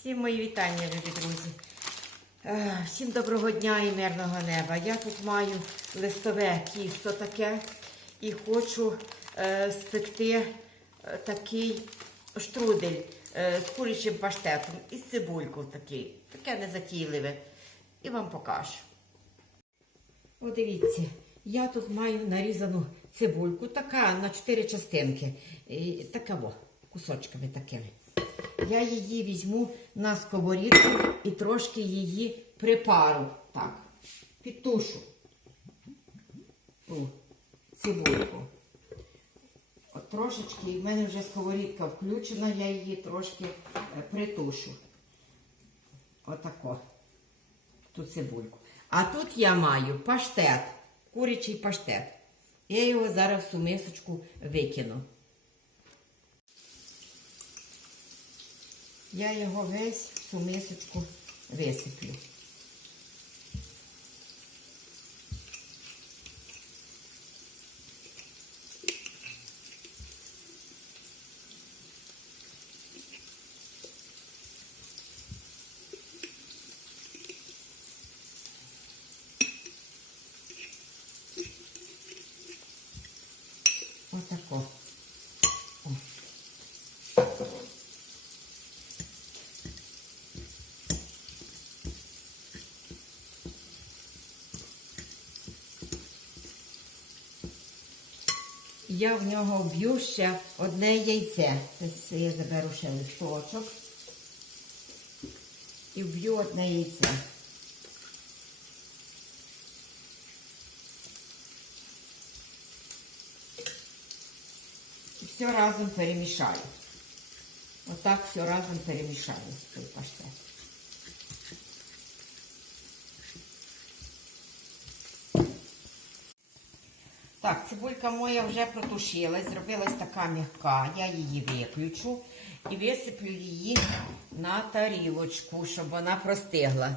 Всім мої вітання, любі друзі. Е, Всім доброго дня і мирного неба. Я тут маю листове тісто таке і хочу е, спекти е, такий штрудель з курячим паштетом і з цибулькою такий. Таке незатійливе. І вам покажу. О, дивіться, я тут маю нарізану цибульку, така на 4 частинки. І, кусочками такими. Я її візьму на сковорідку і трошки її припару. Так, підтушу О, цибульку. От трошечки, і в мене вже сковорідка включена, я її трошки е, притушу. Отако. Ту цибульку. А тут я маю паштет, курячий паштет. Я його зараз в сумисочку викину. Я його весь в цю мисочку висиплю. Отако. Я в нього вб'ю ще одне яйце. Це, я заберу ще листочок. І вб'ю одне яйце. І все разом перемішаю. Отак все разом перемішаю цей паштет. Так, цибулька моя вже протушилась, зробилась така м'яка. Я її виключу і висиплю її на тарілочку, щоб вона простигла.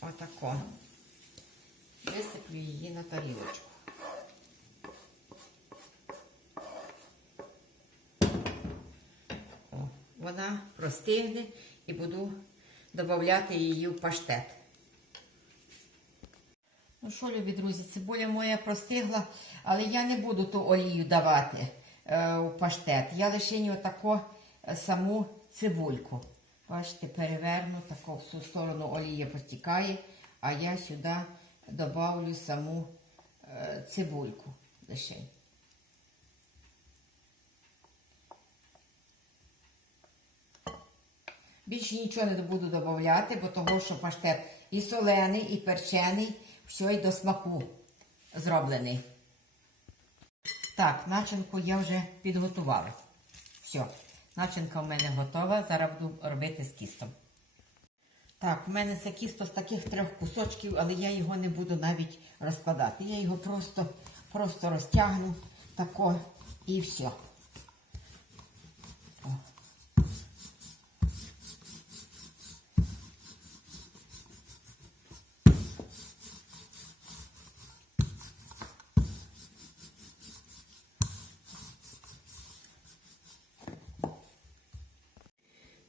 Отако. Висиплю її на тарілочку. О, вона простигне і буду додати її в паштет. Ну що, любі друзі, цибуля моя простигла, але я не буду ту олію давати е, у паштет. Я лише отако е, саму цибульку. Бачите, переверну, тако в цю сторону олія потікає, а я сюди добавлю саму е, цибульку лише. Більше нічого не буду додати, бо того, що паштет і солений, і перчений, все й до смаку зроблений. Так, начинку я вже підготувала. Все, начинка в мене готова. Зараз буду робити з кістом. Так, в мене це кісто з таких трьох кусочків, але я його не буду навіть розкладати. Я його просто, просто розтягну тако і все.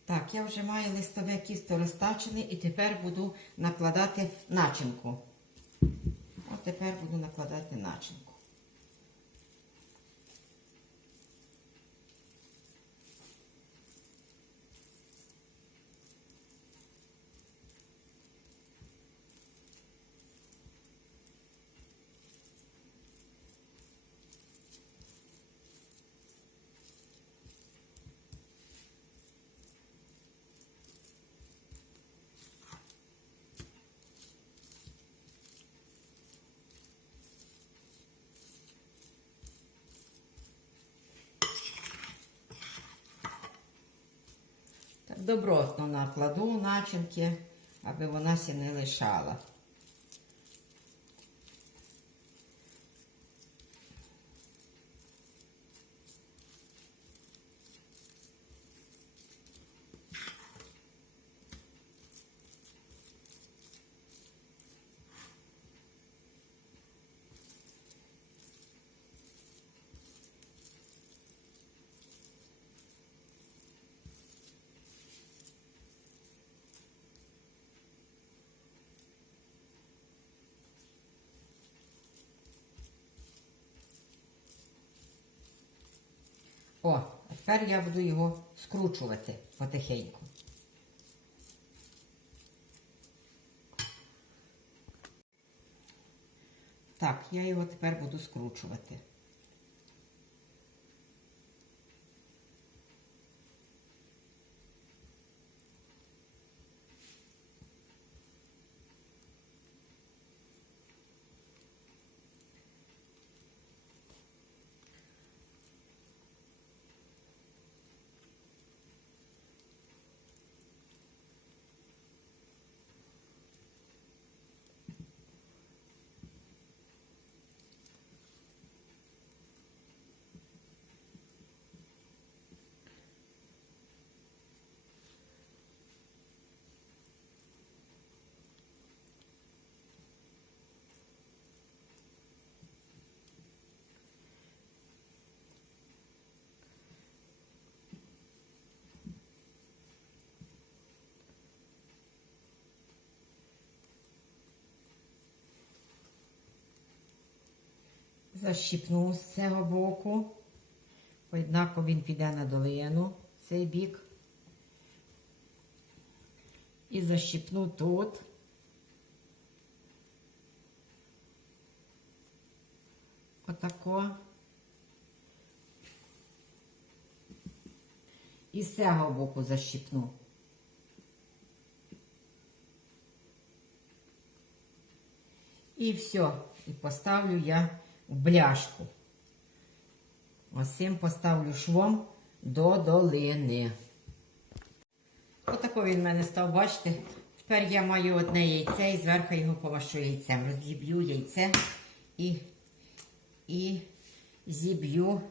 Так, я вже маю листове кісто розтачене і тепер буду накладати начинку. От тепер буду накладати начинку. Так, добротно накладу начинки, аби вона сі не лишала. Тепер я буду його скручувати потихеньку. Так, я його тепер буду скручувати. Защіпну з цього боку. Однаково він піде на долину, цей бік. І защіпну тут. Отако. І з цього боку защіпну. І все. І поставлю я в бляшку. Ось цим поставлю швом до долини. Отако він в мене став, бачите. Тепер я маю одне яйце і зверху його повашу яйцем. Розіб'ю яйце і, і зіб'ю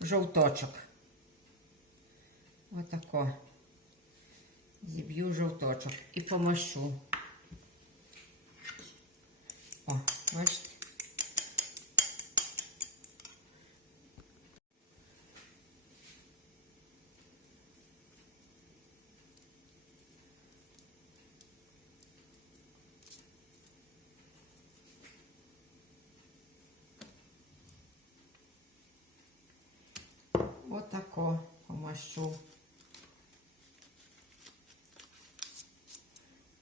жовточок. Отако. Зіб'ю жовточок і помашу. О, бачите? Отако помашу.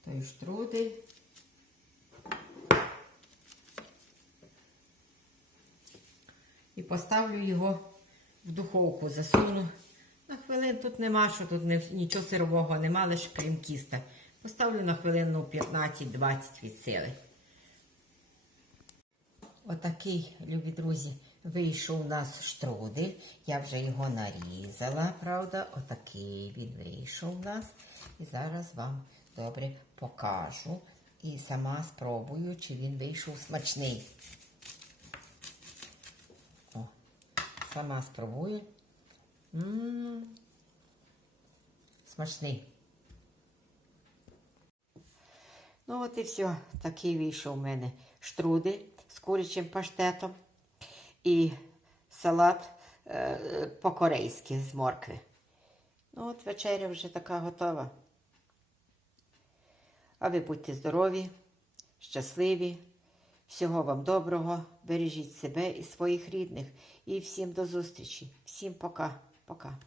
Той штрудель. І поставлю його в духовку, засуну. На хвилин тут нема, що тут не, нічого сирового нема, лише крім кіста. Поставлю на хвилину 15-20 від сили. Отакий, любі друзі, вийшов у нас штрудель. Я вже його нарізала, правда? Отакий він вийшов у нас. І зараз вам добре покажу. І сама спробую, чи він вийшов смачний. О, сама спробую. М-м-м. Смачний. Ну, от і все. Такий вийшов у мене штрудель з курячим паштетом і салат е, по-корейськи з моркви. Ну, от вечеря вже така готова. А ви будьте здорові, щасливі, всього вам доброго, бережіть себе і своїх рідних. І всім до зустрічі. Всім пока. Пока.